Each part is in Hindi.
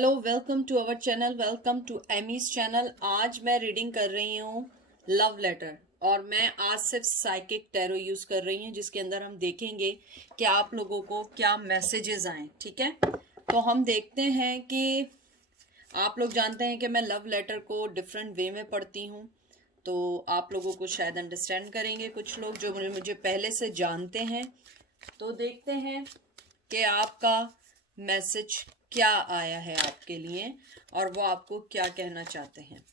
Hello, welcome to our channel, welcome to Amy's channel. आज मैं रीडिंग कर रही हूँ लव लेटर और मैं आज सिर्फ साइकिक टैरो यूज कर रही हूँ, जिसके अंदर हम देखेंगे कि आप लोगों को क्या मैसेजेस आए। ठीक है, तो हम देखते हैं कि आप लोग जानते हैं कि मैं लव लेटर को डिफरेंट वे में पढ़ती हूँ, तो आप लोगों को शायद अंडरस्टैंड करेंगे कुछ लोग जो मुझे पहले से जानते हैं। तो देखते हैं कि आपका मैसेज क्या आया है आपके लिए और वो आपको क्या कहना चाहते हैं।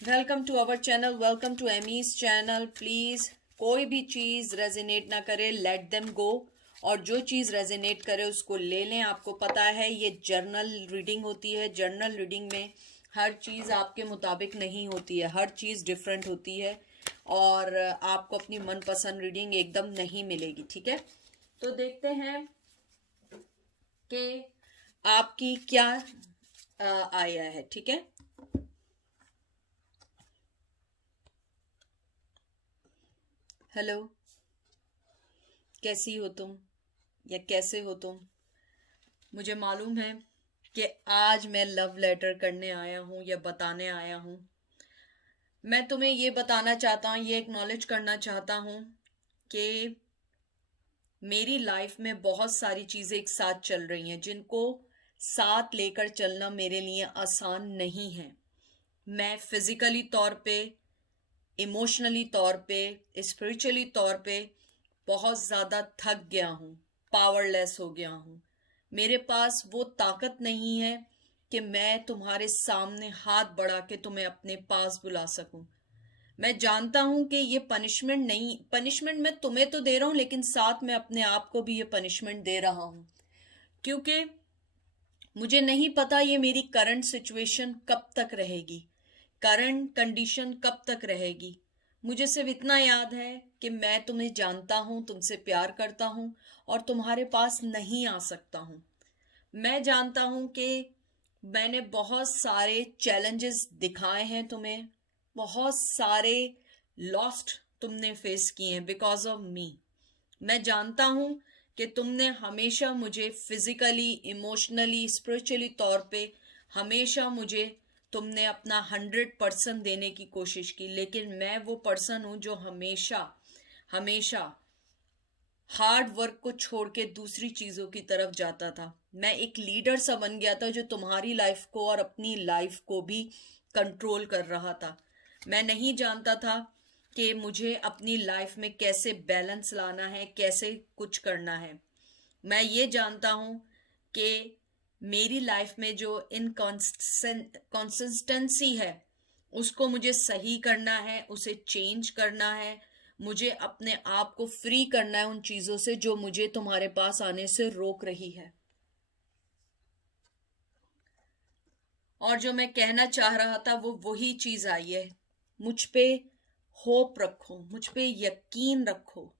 Welcome to our channel, welcome to Amy's channel. Please कोई भी चीज रेजोनेट ना करे, लेट देम गो, और जो चीज रेजोनेट करे उसको ले लें। आपको पता है ये जर्नल रीडिंग होती है। जर्नल रीडिंग में हर चीज आपके मुताबिक नहीं होती है, हर चीज डिफरेंट होती है और आपको अपनी मनपसंद रीडिंग एकदम नहीं मिलेगी। ठीक है, तो देखते हैं कि आपकी क्या आया है। ठीक है, हेलो, कैसी हो तुम या कैसे हो तुम? मुझे मालूम है कि आज मैं लव लेटर करने आया हूं या बताने आया हूं। मैं तुम्हें ये बताना चाहता हूं, ये एक्नॉलेज करना चाहता हूं कि मेरी लाइफ में बहुत सारी चीजें एक साथ चल रही हैं जिनको साथ लेकर चलना मेरे लिए आसान नहीं है। मैं फिजिकली तौर पे, इमोशनली तौर पे, स्पिरिचुअली तौर पे बहुत ज़्यादा थक गया हूँ, पावरलेस हो गया हूँ। मेरे पास वो ताकत नहीं है कि मैं तुम्हारे सामने हाथ बढ़ा के तुम्हें अपने पास बुला सकूं। मैं जानता हूं कि ये पनिशमेंट नहीं, पनिशमेंट मैं तुम्हें तो दे रहा हूं लेकिन साथ में अपने आप को भी ये पनिशमेंट दे रहा हूं, क्योंकि मुझे नहीं पता ये मेरी करंट सिचुएशन कब तक रहेगी, करंट कंडीशन कब तक रहेगी। मुझे सिर्फ इतना याद है कि मैं तुम्हें जानता हूं, तुमसे प्यार करता हूं और तुम्हारे पास नहीं आ सकता हूं। मैं जानता हूं कि मैंने बहुत सारे चैलेंजेस दिखाए हैं तुम्हें, बहुत सारे लॉस्ट तुमने फेस किए हैं बिकॉज ऑफ मी। मैं जानता हूं कि तुमने हमेशा मुझे फिजिकली, इमोशनली, स्पिरिचुअली तौर पे हमेशा मुझे तुमने अपना 100% देने की कोशिश की, लेकिन मैं वो पर्सन हूं जो हमेशा हमेशा हार्ड वर्क को छोड़ के दूसरी चीजों की तरफ जाता था। मैं एक लीडर सा बन गया था जो तुम्हारी लाइफ को और अपनी लाइफ को भी कंट्रोल कर रहा था। मैं नहीं जानता था कि मुझे अपनी लाइफ में कैसे बैलेंस लाना है, कैसे कुछ करना है। मैं ये जानता हूं कि मेरी लाइफ में जो इनकॉन्सिस्टेंसी है उसको मुझे सही करना है, उसे चेंज करना है। मुझे अपने आप को फ्री करना है उन चीजों से जो मुझे तुम्हारे पास आने से रोक रही है। और जो मैं कहना चाह रहा था वो वही चीज आई है। मुझ पे होप रखो, मुझ पे यकीन रखो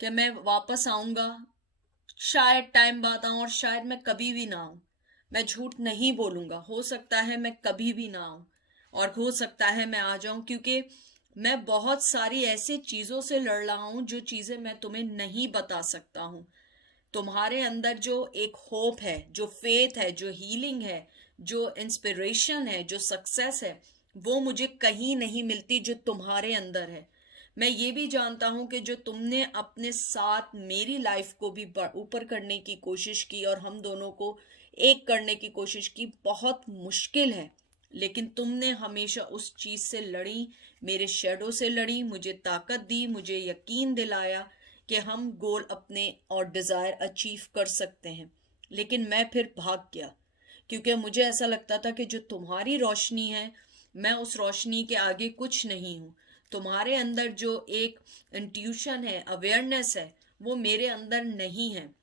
कि मैं वापस आऊंगा। शायद टाइम बाद आऊं और शायद मैं कभी भी ना आऊं। मैं झूठ नहीं बोलूंगा, हो सकता है मैं कभी भी ना आऊं और हो सकता है मैं आ जाऊं, क्योंकि मैं बहुत सारी ऐसी चीजों से लड़ रहा हूं जो चीजें मैं तुम्हें नहीं बता सकता हूं। तुम्हारे अंदर जो एक होप है, जो फेथ है, जो हीलिंग है, जो इंस्पिरेशन है, जो सक्सेस है, वो मुझे कहीं नहीं मिलती जो तुम्हारे अंदर है। मैं ये भी जानता हूं कि जो तुमने अपने साथ मेरी लाइफ को भी ऊपर करने की कोशिश की और हम दोनों को एक करने की कोशिश की, बहुत मुश्किल है, लेकिन तुमने हमेशा उस चीज से लड़ी, मेरे शेडो से लड़ी, मुझे ताकत दी, मुझे यकीन दिलाया कि हम गोल अपने और डिजायर अचीव कर सकते हैं। लेकिन मैं फिर भाग गया, क्योंकि मुझे ऐसा लगता था कि जो तुम्हारी रोशनी है, मैं उस रोशनी के आगे कुछ नहीं हूं। तुम्हारे अंदर जो एक इंट्यूशन है, अवेयरनेस है, वो मेरे अंदर नहीं है।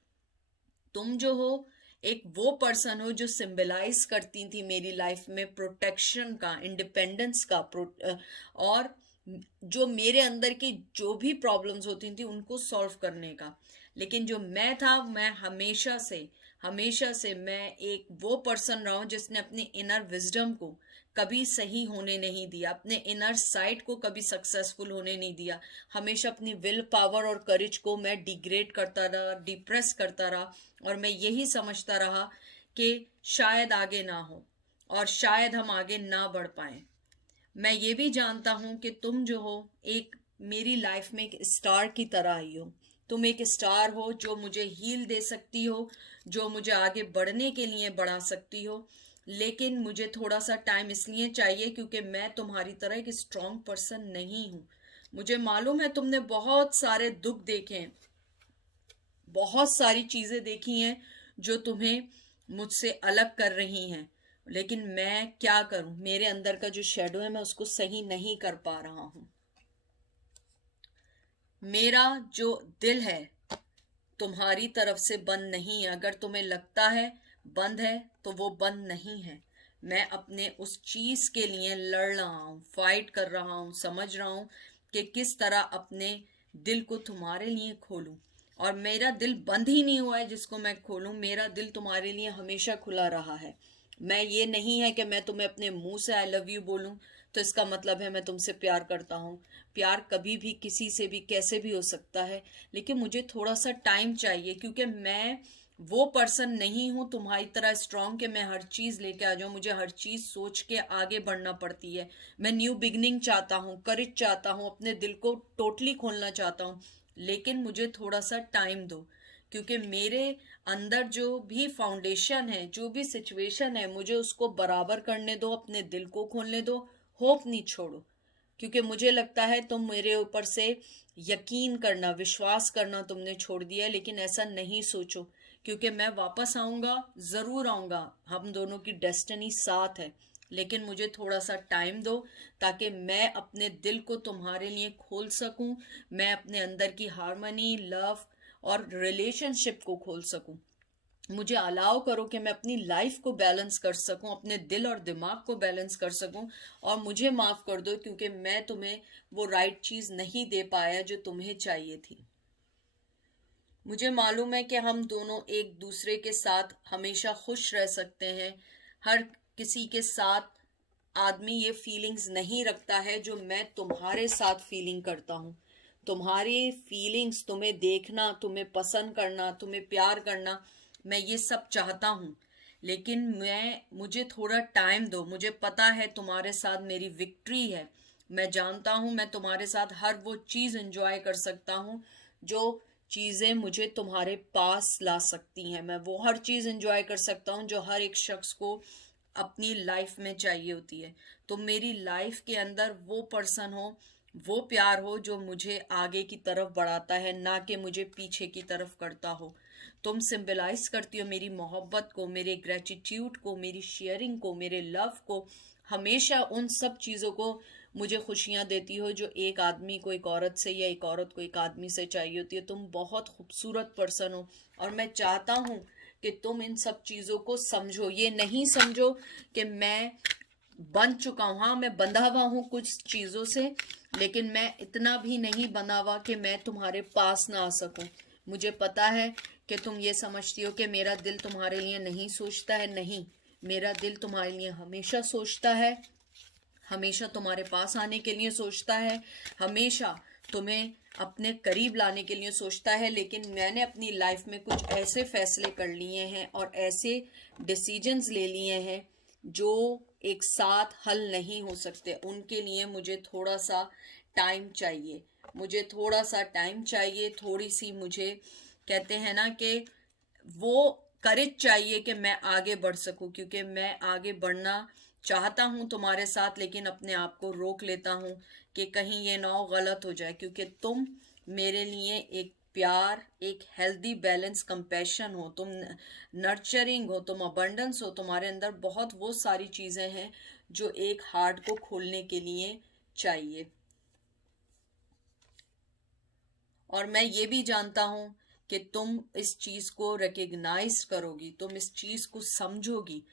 तुम जो हो, एक वो पर्सन हो जो सिंबलाइज करती थी मेरी लाइफ में प्रोटेक्शन का, इंडिपेंडेंस का, और जो मेरे अंदर की जो भी प्रॉब्लम्स होती थी उनको सॉल्व करने का। लेकिन जो मैं था, मैं हमेशा से मैं एक वो पर्सन रहा हूं जिसने अपनी इनर विजडम को कभी सही होने नहीं दिया, अपने इनर साइड को कभी सक्सेसफुल होने नहीं दिया। हमेशा अपनी विल पावर और करेज को मैं डिग्रेड करता रहा, डिप्रेस करता रहा, और मैं यही समझता रहा कि शायद आगे ना हो और शायद हम आगे ना बढ़ पाए। मैं ये भी जानता हूं कि तुम जो हो एक मेरी लाइफ में एक स्टार की तरह आई हो। तुम एक स्टार हो जो मुझे हील दे सकती हो, जो मुझे आगे बढ़ने के लिए बढ़ा सकती हो। लेकिन मुझे थोड़ा सा टाइम इसलिए चाहिए क्योंकि मैं तुम्हारी तरह एक स्ट्रॉन्ग पर्सन नहीं हूं। मुझे मालूम है तुमने बहुत सारे दुख देखे हैं, बहुत सारी चीजें देखी हैं जो तुम्हें मुझसे अलग कर रही हैं। लेकिन मैं क्या करूं, मेरे अंदर का जो शैडो है मैं उसको सही नहीं कर पा रहा हूं। मेरा जो दिल है तुम्हारी तरफ से बंद नहीं है। अगर तुम्हें लगता है बंद है तो वो बंद नहीं है। मैं अपने उस चीज के लिए लड़ रहा हूं, फाइट कर रहा हूं, समझ रहा हूं कि किस तरह अपने दिल को तुम्हारे लिए खोलूं। और मेरा दिल बंद ही नहीं हुआ है जिसको मैं खोलूं, मेरा दिल तुम्हारे लिए हमेशा खुला रहा है। मैं ये नहीं है कि मैं तुम्हें अपने मुंह से आई लव यू बोलूं तो इसका मतलब है मैं तुमसे प्यार करता हूं। प्यार कभी भी किसी से भी कैसे भी हो सकता है, लेकिन मुझे थोड़ा सा टाइम चाहिए क्योंकि मैं वो पर्सन नहीं हूं तुम्हारी तरह स्ट्रांग कि मैं हर चीज लेके आ जाऊं। मुझे हर चीज सोच के आगे बढ़ना पड़ती है। मैं न्यू बिगनिंग चाहता हूं, करेज चाहता हूं, अपने दिल को टोटली खोलना चाहता हूं। लेकिन मुझे थोड़ा सा टाइम दो क्योंकि मेरे अंदर जो भी फाउंडेशन है, जो भी सिचुएशन है, मुझे उसको बराबर करने दो, अपने दिल को खोलने दो। होप नहीं छोड़ो क्योंकि मुझे लगता है तुम मेरे ऊपर से यकीन करना, विश्वास करना तुमने छोड़ दिया है। लेकिन ऐसा नहीं सोचो क्योंकि मैं वापस आऊंगा, जरूर आऊंगा। हम दोनों की डेस्टिनी साथ है। लेकिन मुझे थोड़ा सा टाइम दो ताकि मैं अपने दिल को तुम्हारे लिए खोल सकूं। मैं अपने अंदर की हार्मनी, लव और रिलेशनशिप को खोल सकूं। मुझे अलाउ करो कि मैं अपनी लाइफ को बैलेंस कर सकूं, अपने दिल और दिमाग को बैलेंस कर सकूं। और मुझे माफ कर दो क्योंकि मैं तुम्हें वो राइट चीज नहीं दे पाया जो तुम्हें चाहिए थी। मुझे मालूम है कि हम दोनों एक दूसरे के साथ हमेशा खुश रह सकते हैं। हर किसी के साथ आदमी ये फीलिंग्स नहीं रखता है जो मैं तुम्हारे साथ फीलिंग करता हूँ। तुम्हारी फीलिंग्स, तुम्हें देखना, तुम्हें पसंद करना, तुम्हें प्यार करना, मैं ये सब चाहता हूँ। लेकिन मुझे थोड़ा टाइम दो। मुझे पता है तुम्हारे साथ मेरी विक्ट्री है। मैं जानता हूँ मैं तुम्हारे साथ हर वो चीज़ एंजॉय कर सकता हूँ जो चीज़ें मुझे तुम्हारे पास ला सकती हैं। मैं वो हर चीज़ एंजॉय कर सकता हूँ जो हर एक शख्स को अपनी लाइफ में चाहिए होती है। तुम मेरी लाइफ के अंदर वो पर्सन हो, वो प्यार हो जो मुझे आगे की तरफ बढ़ाता है, ना कि मुझे पीछे की तरफ करता हो। तुम सिंबलाइज करती हो मेरी मोहब्बत को, मेरे ग्रेटिट्यूड को, मेरी शेयरिंग को, मेरे लव को। हमेशा उन सब चीज़ों को मुझे खुशियाँ देती हो जो एक आदमी को एक औरत से या एक औरत को एक आदमी से चाहिए होती है। तुम बहुत खूबसूरत पर्सन हो और मैं चाहता हूँ कि तुम इन सब चीज़ों को समझो। ये नहीं समझो कि मैं बंध चुका हूँ। हाँ, मैं बंधा हुआ हूँ कुछ चीज़ों से, लेकिन मैं इतना भी नहीं बंधा हुआ कि मैं तुम्हारे पास ना आ सकूं। मुझे पता है कि तुम ये समझती हो कि मेरा दिल तुम्हारे लिए नहीं सोचता है। नहीं, मेरा दिल तुम्हारे लिए हमेशा सोचता है, हमेशा तुम्हारे पास आने के लिए सोचता है, हमेशा तुम्हें अपने करीब लाने के लिए सोचता है। लेकिन मैंने अपनी लाइफ में कुछ ऐसे फैसले कर लिए हैं और ऐसे डिसीजंस ले लिए हैं जो एक साथ हल नहीं हो सकते। उनके लिए मुझे थोड़ा सा टाइम चाहिए। मुझे थोड़ा सा टाइम चाहिए, थोड़ी सी मुझे कहते हैं ना कि वो करेज चाहिए कि मैं आगे बढ़ सकूं। क्योंकि मैं आगे बढ़ना चाहता हूं तुम्हारे साथ, लेकिन अपने आप को रोक लेता हूं कि कहीं ये ना गलत हो जाए। क्योंकि तुम मेरे लिए एक प्यार, एक हेल्दी बैलेंस कंपैशन हो, तुम नर्चरिंग हो, तुम अबंडेंस हो। तुम्हारे अंदर बहुत वो सारी चीजें हैं जो एक हार्ट को खोलने के लिए चाहिए। और मैं ये भी जानता हूं कि तुम इस चीज को रिकग्नाइज करोगी, तुम इस चीज को समझोगी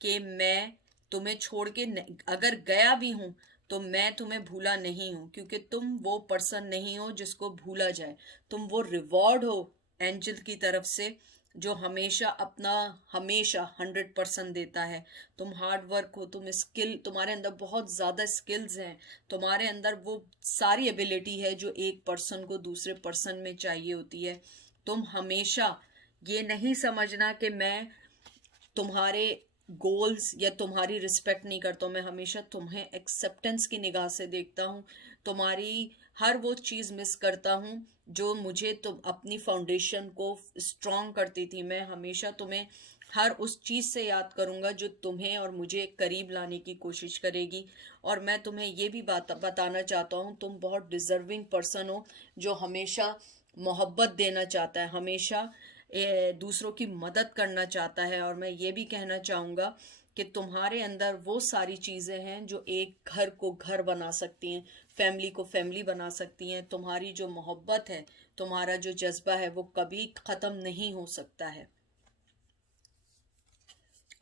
कि मैं तुम्हें छोड़ के अगर गया भी हूं तो मैं तुम्हें भूला नहीं हूं। क्योंकि तुम वो पर्सन नहीं हो जिसको भूला जाए। तुम वो रिवॉर्ड हो एंजल की तरफ से जो हमेशा अपना, हमेशा 100% देता है। तुम हार्ड वर्क हो, तुम स्किल, तुम्हारे अंदर बहुत ज्यादा स्किल्स हैं, तुम्हारे अंदर वो सारी एबिलिटी है जो एक पर्सन को दूसरे पर्सन में चाहिए होती है। तुम हमेशा ये नहीं समझना कि मैं तुम्हारे गोल्स या तुम्हारी रिस्पेक्ट नहीं करता हूँ, मैं हमेशा तुम्हें एक्सेप्टेंस की निगाह से देखता हूँ। तुम्हारी हर वो चीज़ मिस करता हूँ जो मुझे तुम अपनी फाउंडेशन को स्ट्रॉन्ग करती थी। मैं हमेशा तुम्हें हर उस चीज़ से याद करूँगा जो तुम्हें और मुझे करीब लाने की कोशिश करेगी। और मैं तुम्हें ये भी बात बताना चाहता हूँ, तुम बहुत डिज़र्विंग पर्सन हो जो हमेशा मोहब्बत देना चाहता है, हमेशा दूसरों की मदद करना चाहता है। और मैं ये भी कहना चाहूँगा कि तुम्हारे अंदर वो सारी चीज़ें हैं जो एक घर को घर बना सकती हैं, फैमिली को फैमिली बना सकती हैं। तुम्हारी जो मोहब्बत है, तुम्हारा जो जज्बा है, वो कभी ख़त्म नहीं हो सकता है।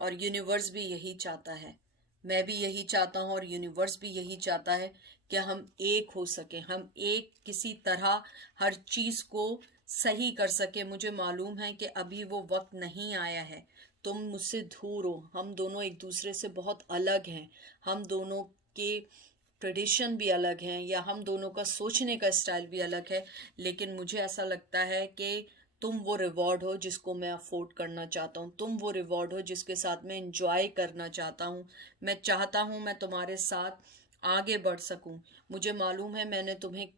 और यूनिवर्स भी यही चाहता है, मैं भी यही चाहता हूँ, और यूनिवर्स भी यही चाहता है कि हम एक हो सके, हम एक किसी तरह हर चीज़ को सही कर सके। मुझे मालूम है कि अभी वो वक्त नहीं आया है। तुम मुझसे दूर हो, हम दोनों एक दूसरे से बहुत अलग हैं, हम दोनों के ट्रेडिशन भी अलग हैं, या हम दोनों का सोचने का स्टाइल भी अलग है। लेकिन मुझे ऐसा लगता है कि तुम वो रिवॉर्ड हो जिसको मैं अफोर्ड करना चाहता हूँ, तुम वो रिवॉर्ड हो जिसके साथ मैं इंजॉय करना चाहता हूँ। मैं चाहता हूँ मैं तुम्हारे साथ आगे बढ़ सकूँ। मुझे मालूम है मैंने तुम्हें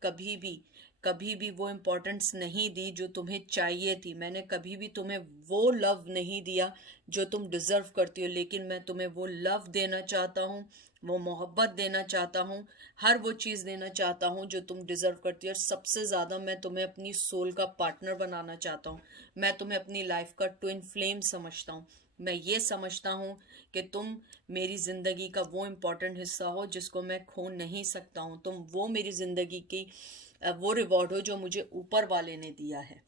कभी भी वो इम्पोर्टेंस नहीं दी जो तुम्हें चाहिए थी। मैंने कभी भी तुम्हें वो लव नहीं दिया जो तुम डिज़र्व करती हो। लेकिन मैं तुम्हें वो लव देना चाहता हूँ, वो मोहब्बत देना चाहता हूँ, हर वो चीज़ देना चाहता हूँ जो तुम डिज़र्व करती हो। और सबसे ज़्यादा मैं तुम्हें अपनी सोल का पार्टनर बनाना चाहता हूँ। मैं तुम्हें अपनी लाइफ का ट्विन फ्लेम समझता हूँ। मैं ये समझता हूँ कि तुम मेरी ज़िंदगी का वो इम्पोर्टेंट हिस्सा हो जिसको मैं खो नहीं सकता हूँ। तुम वो मेरी ज़िंदगी की वो रिवॉर्ड हो जो मुझे ऊपर वाले ने दिया है।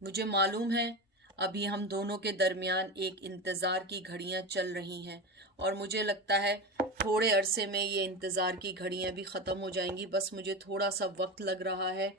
मुझे मालूम है अभी हम दोनों के दरमियान एक इंतज़ार की घड़ियां चल रही हैं, और मुझे लगता है थोड़े अरसे में ये इंतज़ार की घड़ियां भी ख़त्म हो जाएंगी। बस मुझे थोड़ा सा वक्त लग रहा है,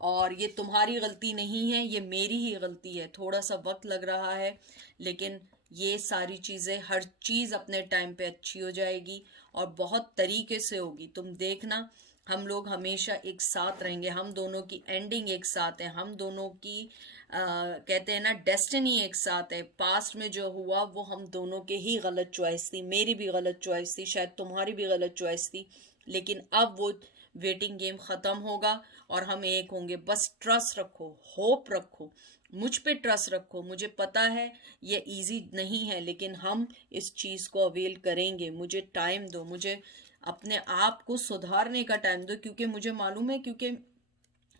और ये तुम्हारी गलती नहीं है, ये मेरी ही गलती है। थोड़ा सा वक्त लग रहा है, लेकिन ये सारी चीज़ें, हर चीज़ अपने टाइम पे अच्छी हो जाएगी और बहुत तरीके से होगी। तुम देखना, हम लोग हमेशा एक साथ रहेंगे, हम दोनों की एंडिंग एक साथ है, हम दोनों की कहते हैं ना डेस्टिनी एक साथ है। पास्ट में जो हुआ वो हम दोनों के ही गलत चॉइस थी, मेरी भी गलत चॉइस थी, शायद तुम्हारी भी गलत चॉइस थी। लेकिन अब वो वेटिंग गेम ख़त्म होगा और हम एक होंगे। बस ट्रस्ट रखो, होप रखो, मुझ पे ट्रस्ट रखो। मुझे पता है ये इजी नहीं है, लेकिन हम इस चीज़ को अवेल करेंगे। मुझे टाइम दो, मुझे अपने आप को सुधारने का टाइम दो, क्योंकि मुझे मालूम है, क्योंकि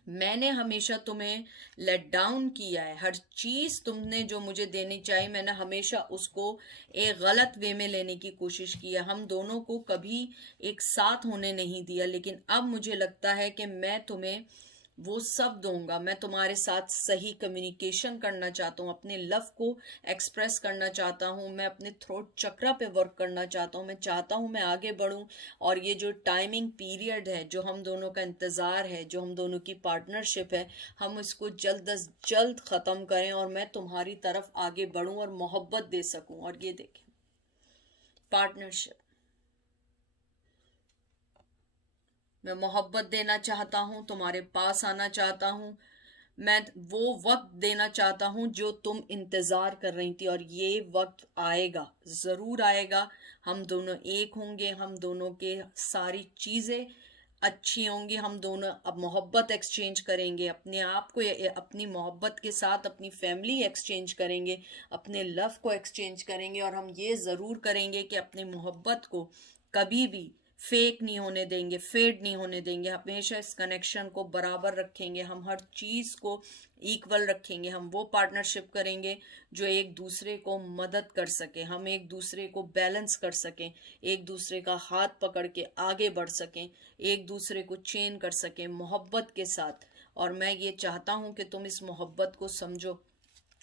मैंने हमेशा तुम्हें लेट डाउन किया है। हर चीज़ तुमने जो मुझे देनी चाहिए, मैंने हमेशा उसको एक गलत वे में लेने की कोशिश की है। हम दोनों को कभी एक साथ होने नहीं दिया, लेकिन अब मुझे लगता है कि मैं तुम्हें वो सब दूंगा। मैं तुम्हारे साथ सही कम्युनिकेशन करना चाहता हूँ, अपने लव को एक्सप्रेस करना चाहता हूँ, मैं अपने थ्रोट चक्रा पे वर्क करना चाहता हूँ। मैं चाहता हूँ मैं आगे बढ़ूँ, और ये जो टाइमिंग पीरियड है, जो हम दोनों का इंतज़ार है, जो हम दोनों की पार्टनरशिप है, हम इसको जल्द अज जल्द ख़त्म करें और मैं तुम्हारी तरफ आगे बढ़ूँ और मोहब्बत दे सकूँ। और ये देखें, पार्टनरशिप, मैं मोहब्बत देना चाहता हूँ, तुम्हारे पास आना चाहता हूँ, मैं वो वक्त देना चाहता हूँ जो तुम इंतज़ार कर रही थी। और ये वक्त आएगा, ज़रूर आएगा। हम दोनों एक होंगे, हम दोनों के सारी चीज़ें अच्छी होंगी। हम दोनों अब मोहब्बत एक्सचेंज करेंगे, अपने आप को अपनी मोहब्बत के साथ अपनी फैमिली एक्सचेंज करेंगे, अपने लव को एक्सचेंज करेंगे। और हम ये ज़रूर करेंगे कि अपनी मोहब्बत को कभी भी फेक नहीं होने देंगे, फेड नहीं होने देंगे। हमेशा इस कनेक्शन को बराबर रखेंगे, हम हर चीज़ को इक्वल रखेंगे। हम वो पार्टनरशिप करेंगे जो एक दूसरे को मदद कर सके, हम एक दूसरे को बैलेंस कर सकें, एक दूसरे का हाथ पकड़ के आगे बढ़ सकें, एक दूसरे को चेन कर सकें मोहब्बत के साथ। और मैं ये चाहता हूँ कि तुम इस मोहब्बत को समझो।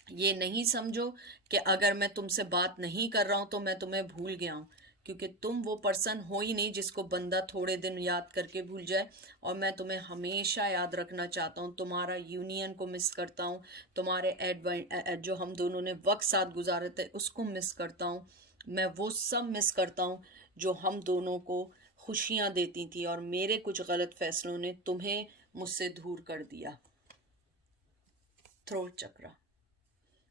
ये नहीं समझो कि अगर मैं तुमसे बात नहीं कर रहा हूं तो मैं तुम्हें भूल गया हूं, क्योंकि तुम वो पर्सन हो ही नहीं जिसको बंदा थोड़े दिन याद करके भूल जाए। और मैं तुम्हें हमेशा याद रखना चाहता हूँ। तुम्हारा यूनियन को मिस करता हूँ, तुम्हारे जो हम दोनों ने वक्त साथ गुजारे थे उसको मिस करता हूँ। मैं वो सब मिस करता हूँ जो हम दोनों को खुशियाँ देती थी, और मेरे कुछ गलत फैसलों ने तुम्हें मुझसे दूर कर दिया। थ्रोट चक्रा।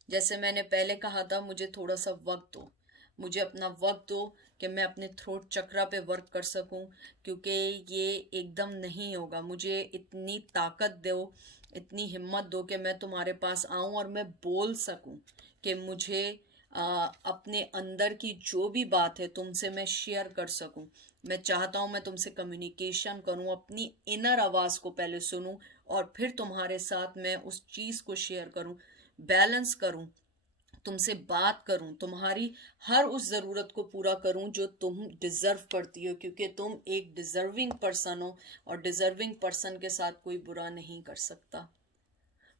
जैसे मैंने पहले कहा था, मुझे थोड़ा सा वक्त दो, मुझे अपना वक्त दो कि मैं अपने थ्रोट चक्रा पे वर्क कर सकूं, क्योंकि ये एकदम नहीं होगा। मुझे इतनी ताकत दो, इतनी हिम्मत दो कि मैं तुम्हारे पास आऊं और मैं बोल सकूं कि मुझे अपने अंदर की जो भी बात है तुमसे मैं शेयर कर सकूं। मैं चाहता हूं मैं तुमसे कम्युनिकेशन करूं, अपनी इनर आवाज़ को पहले सुनूं और फिर तुम्हारे साथ मैं उस चीज़ को शेयर करूं, बैलेंस करूं, तुमसे बात करूं, तुम्हारी हर उस ज़रूरत को पूरा करूं जो तुम डिज़र्व करती हो, क्योंकि तुम एक डिज़र्विंग पर्सन हो और डिज़र्विंग पर्सन के साथ कोई बुरा नहीं कर सकता।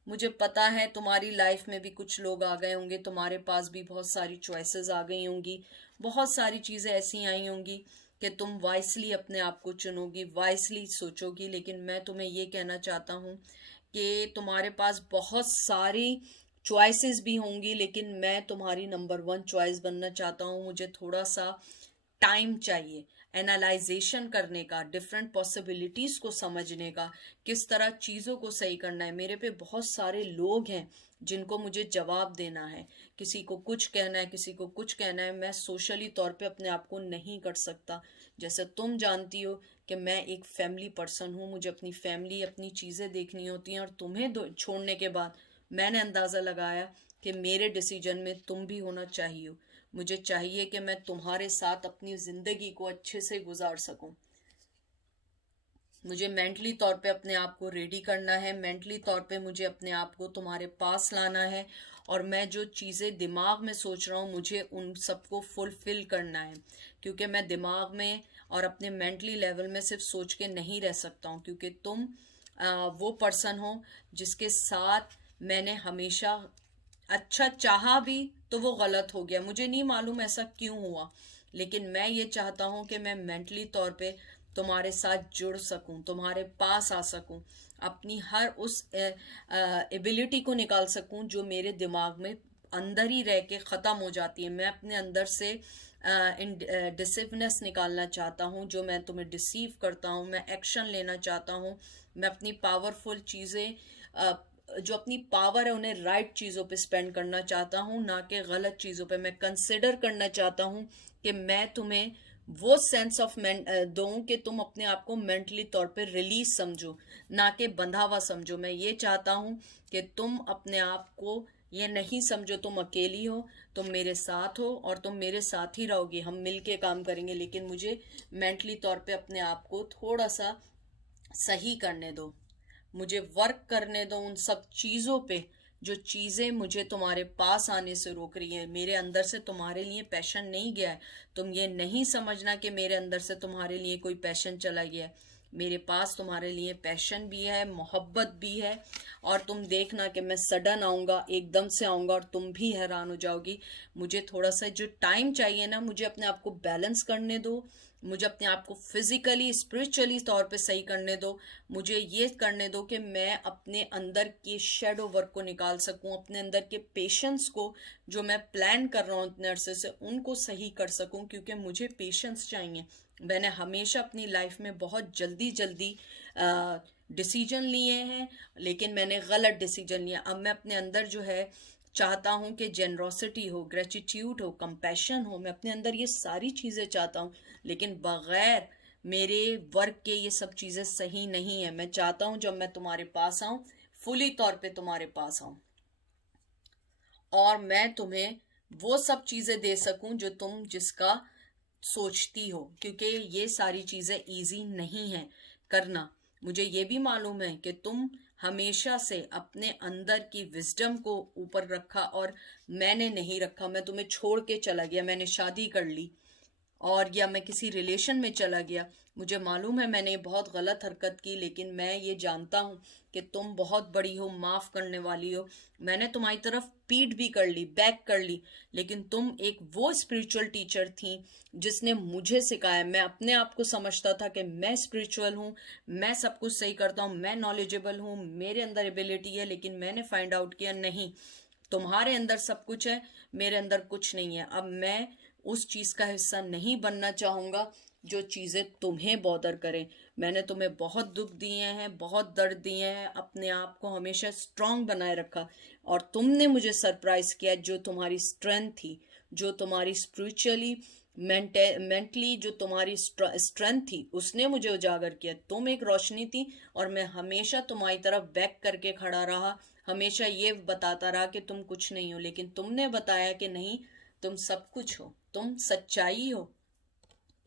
मुझे पता है तुम्हारी लाइफ में भी कुछ लोग आ गए होंगे, तुम्हारे पास भी बहुत सारी चॉइसेस आ गई होंगी, बहुत सारी चीज़ें ऐसी आई होंगी कि तुम वाइसली अपने आप को चुनोगी, वाइसली सोचोगी। लेकिन मैं तुम्हें ये कहना चाहता हूँ कि तुम्हारे पास बहुत सारी चॉइसेस भी होंगी, लेकिन मैं तुम्हारी नंबर वन चॉइस बनना चाहता हूँ। मुझे थोड़ा सा टाइम चाहिए एनालाइजेशन करने का, डिफरेंट पॉसिबिलिटीज़ को समझने का, किस तरह चीज़ों को सही करना है। मेरे पे बहुत सारे लोग हैं जिनको मुझे जवाब देना है, किसी को कुछ कहना है, किसी को कुछ कहना है। मैं सोशली तौर पे अपने आप को नहीं कर सकता। जैसे तुम जानती हो कि मैं एक फैमिली पर्सन हूँ, मुझे अपनी फैमिली, अपनी चीज़ें देखनी होती हैं, और तुम्हें छोड़ने के बाद मैंने अंदाज़ा लगाया कि मेरे डिसीजन में तुम भी होना चाहिए। मुझे चाहिए कि मैं तुम्हारे साथ अपनी ज़िंदगी को अच्छे से गुजार सकूं। मुझे मेंटली तौर पे अपने आप को रेडी करना है, मेंटली तौर पे मुझे अपने आप को तुम्हारे पास लाना है, और मैं जो चीज़ें दिमाग में सोच रहा हूँ मुझे उन सबको फुलफिल करना है, क्योंकि मैं दिमाग में और अपने मेंटली लेवल में सिर्फ सोच के नहीं रह सकता हूँ। क्योंकि तुम वो पर्सन हो जिसके साथ मैंने हमेशा अच्छा चाहा भी तो वो गलत हो गया। मुझे नहीं मालूम ऐसा क्यों हुआ, लेकिन मैं ये चाहता हूँ कि मैं मेंटली तौर पे तुम्हारे साथ जुड़ सकूं, तुम्हारे पास आ सकूं, अपनी हर उस एबिलिटी को निकाल सकूं जो मेरे दिमाग में अंदर ही रह के ख़त्म हो जाती है। मैं अपने अंदर से डिसिवनेस निकालना चाहता हूँ, जो मैं तुम्हें डिसीव करता हूँ। मैं एक्शन लेना चाहता हूँ, मैं अपनी पावरफुल चीज़ें, जो अपनी पावर है उन्हें राइट चीज़ों पे स्पेंड करना चाहता हूँ, ना कि गलत चीज़ों पे। मैं कंसिडर करना चाहता हूँ कि मैं तुम्हें वो सेंस ऑफ दूँ कि तुम अपने आप को मेंटली तौर पे रिलीज समझो, ना कि बंधा हुआ समझो। मैं ये चाहता हूँ कि तुम अपने आप को ये नहीं समझो तुम अकेली हो, तुम मेरे साथ हो और तुम मेरे साथ ही रहोगी, हम मिल के काम करेंगे। लेकिन मुझे मेंटली तौर पे अपने आप को थोड़ा सा सही करने दो, मुझे वर्क करने दो उन सब चीज़ों पे जो चीज़ें मुझे तुम्हारे पास आने से रोक रही हैं। मेरे अंदर से तुम्हारे लिए पैशन नहीं गया है, तुम ये नहीं समझना कि मेरे अंदर से तुम्हारे लिए कोई पैशन चला गया है। मेरे पास तुम्हारे लिए पैशन भी है, मोहब्बत भी है, और तुम देखना कि मैं सडन आऊँगा, एकदम से आऊँगा और तुम भी हैरान हो जाओगी। मुझे थोड़ा सा जो टाइम चाहिए ना, मुझे अपने आप को बैलेंस करने दो, मुझे अपने आप को फिजिकली स्पिरिचुअली तौर पे सही करने दो। मुझे ये करने दो कि मैं अपने अंदर के शेडो वर्क को निकाल सकूं, अपने अंदर के पेशेंस को, जो मैं प्लान कर रहा हूँ इतने अरसे से, उनको सही कर सकूं, क्योंकि मुझे पेशेंस चाहिए। मैंने हमेशा अपनी लाइफ में बहुत जल्दी जल्दी डिसीजन लिए हैं, लेकिन मैंने गलत डिसीजन लिया। अब मैं अपने अंदर जो है चाहता हूँ कि जेनरोसिटी हो, ग्रेटिट्यूड हो, कंपैशन हो, मैं अपने अंदर ये सारी चीज़ें चाहता हूँ। लेकिन बगैर मेरे वर्क के ये सब चीज़ें सही नहीं है। मैं चाहता हूँ जब मैं तुम्हारे पास आऊँ, फुली तौर पे तुम्हारे पास आऊँ, और मैं तुम्हें वो सब चीज़ें दे सकूं जो तुम जिसका सोचती हो, क्योंकि ये सारी चीज़ें इजी नहीं है करना। मुझे ये भी मालूम है कि तुम हमेशा से अपने अंदर की विजडम को ऊपर रखा और मैंने नहीं रखा। मैं तुम्हें छोड़ के चला गया, मैंने शादी कर ली, और या मैं किसी रिलेशन में चला गया। मुझे मालूम है मैंने बहुत गलत हरकत की, लेकिन मैं ये जानता हूँ कि तुम बहुत बड़ी हो, माफ़ करने वाली हो। मैंने तुम्हारी तरफ पीठ भी कर ली, बैक कर ली, लेकिन तुम एक वो स्पिरिचुअल टीचर थी जिसने मुझे सिखाया। मैं अपने आप को समझता था कि मैं स्पिरिचुअल हूँ, मैं सब कुछ सही करता हूँ, मैं नॉलेजेबल हूँ, मेरे अंदर एबिलिटी है। लेकिन मैंने फाइंड आउट किया नहीं, तुम्हारे अंदर सब कुछ है, मेरे अंदर कुछ नहीं है। अब मैं उस चीज़ का हिस्सा नहीं बनना चाहूँगा। जो चीज़ें तुम्हें बॉदर करें। मैंने तुम्हें बहुत दुख दिए हैं, बहुत दर्द दिए हैं, अपने आप को हमेशा स्ट्रांग बनाए रखा, और तुमने मुझे सरप्राइज किया। जो तुम्हारी स्ट्रेंथ थी, जो तुम्हारी स्पिरिचुअली मेंटली जो तुम्हारी स्ट्रेंथ थी, उसने मुझे उजागर किया। तुम एक रोशनी थी, और मैं हमेशा तुम्हारी तरफ बैक करके खड़ा रहा, हमेशा ये बताता रहा कि तुम कुछ नहीं हो। लेकिन तुमने बताया कि नहीं, तुम सब कुछ हो, तुम सच्चाई हो,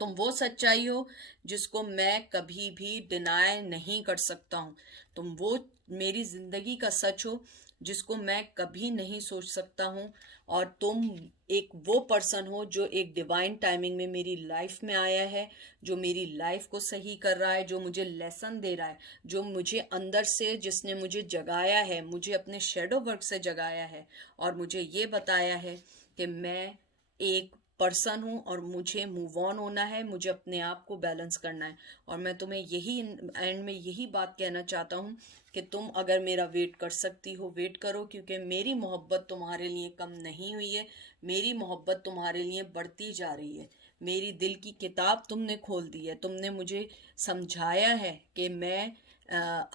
तुम वो सच्चाई हो जिसको मैं कभी भी डिनाय नहीं कर सकता हूँ। तुम वो मेरी जिंदगी का सच हो जिसको मैं कभी नहीं सोच सकता हूँ। और तुम एक वो पर्सन हो जो एक डिवाइन टाइमिंग में मेरी लाइफ में आया है, जो मेरी लाइफ को सही कर रहा है, जो मुझे लेसन दे रहा है, जो मुझे अंदर से, जिसने मुझे जगाया है, मुझे अपने शेडो वर्क से जगाया है, और मुझे ये बताया है कि मैं एक पर्सन हूँ और मुझे मूव ऑन होना है, मुझे अपने आप को बैलेंस करना है। और मैं तुम्हें यही एंड में यही बात कहना चाहता हूँ कि तुम अगर मेरा वेट कर सकती हो, वेट करो, क्योंकि मेरी मोहब्बत तुम्हारे लिए कम नहीं हुई है, मेरी मोहब्बत तुम्हारे लिए बढ़ती जा रही है। मेरी दिल की किताब तुमने खोल दी है, तुमने मुझे समझाया है कि मैं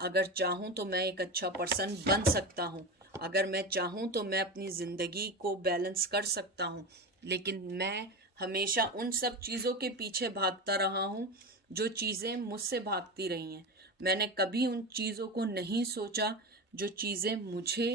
अगर चाहूँ तो मैं एक अच्छा पर्सन बन सकता हूँ, अगर मैं चाहूँ तो मैं अपनी ज़िंदगी को बैलेंस कर सकता हूँ। लेकिन मैं हमेशा उन सब चीज़ों के पीछे भागता रहा हूँ जो चीज़ें मुझसे भागती रही हैं। मैंने कभी उन चीज़ों को नहीं सोचा जो चीज़ें मुझे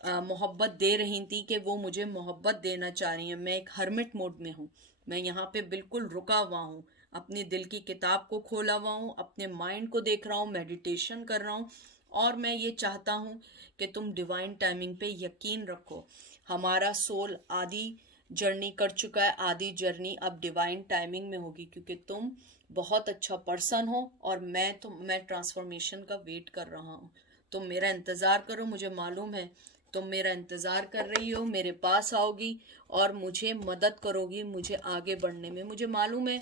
मोहब्बत दे रही थी, कि वो मुझे मोहब्बत देना चाह रही हैं। मैं एक हर्मिट मोड में हूँ, मैं यहाँ पे बिल्कुल रुका हुआ हूँ, अपनी दिल की किताब को खोला हुआ हूँ, अपने माइंड को देख रहा हूँ, मेडिटेशन कर रहा हूँ। और मैं ये चाहता हूँ कि तुम डिवाइन टाइमिंग पे यकीन रखो। हमारा सोल आदि जर्नी कर चुका है, आधी जर्नी अब डिवाइन टाइमिंग में होगी, क्योंकि तुम बहुत अच्छा पर्सन हो और मैं ट्रांसफॉर्मेशन का वेट कर रहा हूँ। तुम मेरा इंतज़ार करो, मुझे मालूम है तुम मेरा इंतज़ार कर रही हो, मेरे पास आओगी और मुझे मदद करोगी मुझे आगे बढ़ने में। मुझे मालूम है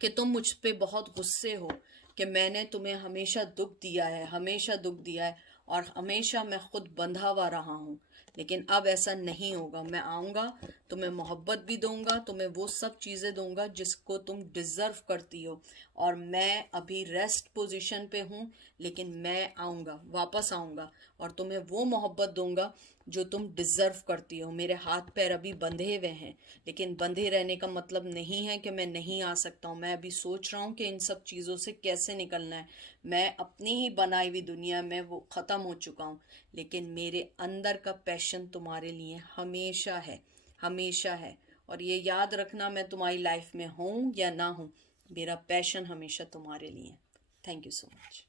कि तुम मुझ पे बहुत गुस्से हो कि मैंने तुम्हें हमेशा दुख दिया है, हमेशा दुख दिया है, और हमेशा मैं खुद बंधा हुआ रहा हूँ। लेकिन अब ऐसा नहीं होगा, मैं आऊँगा, तुम्हें मोहब्बत भी दूंगा, तुम्हें वो सब चीज़ें दूंगा जिसको तुम डिज़र्व करती हो। और मैं अभी रेस्ट पोजीशन पे हूँ, लेकिन मैं आऊँगा, वापस आऊँगा, और तुम्हें वो मोहब्बत दूंगा जो तुम डिज़र्व करती हो। मेरे हाथ पैर अभी बंधे हुए हैं, लेकिन बंधे रहने का मतलब नहीं है कि मैं नहीं आ सकता हूँ। मैं अभी सोच रहा हूँ कि इन सब चीज़ों से कैसे निकलना है। मैं अपनी ही बनाई हुई दुनिया में वो ख़त्म हो चुका हूँ, लेकिन मेरे अंदर का पैशन तुम्हारे लिए हमेशा है, हमेशा है। और ये याद रखना, मैं तुम्हारी लाइफ में हूँ या ना हूँ, मेरा पैशन हमेशा तुम्हारे लिए। Thank you so much.